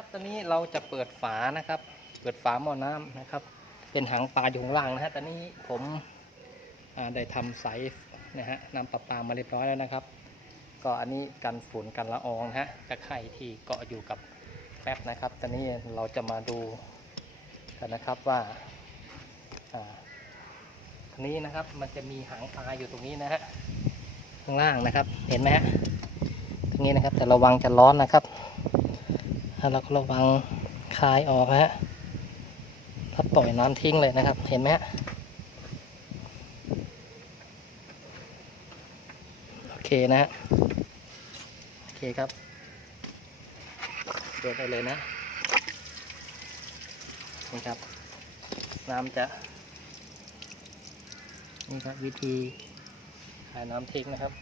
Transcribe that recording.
นะครับ ตอนนี้เราจะเปิดฝานะครับ เปิดฝาหม้อน้ำนะครับ เป็นหางปลาอยู่ข้างล่างนะฮะตอนนี้ผมได้ทำสายนะฮะนำปลาปลามาเรียบร้อยแล้วนะครับ ก็อันนี้กันฝุ่นกันละอองนะฮะตะไคร่ที่เกาะอยู่กับแป๊บนะครับ ตอนนี้เราจะมาดูกันนะครับว่าอ่าอันนี้นะครับมันจะมีหางปลาอยู่ตรงนี้นะฮะข้างล่างนะครับ เห็นไหมฮะตรงนี้นะครับ แต่ระวังจะร้อนนะครับ แล้วเราก็ระวังคายออกนะฮะถ้าปล่อยน้ำทิ้งเลยนะครับ เห็นไหมฮะโอเคนะฮะโอเคครับเดินได้เลยนะนี่ครับ น้ำจะนี่ครับวิธีคายน้ำทิ้งนะครับ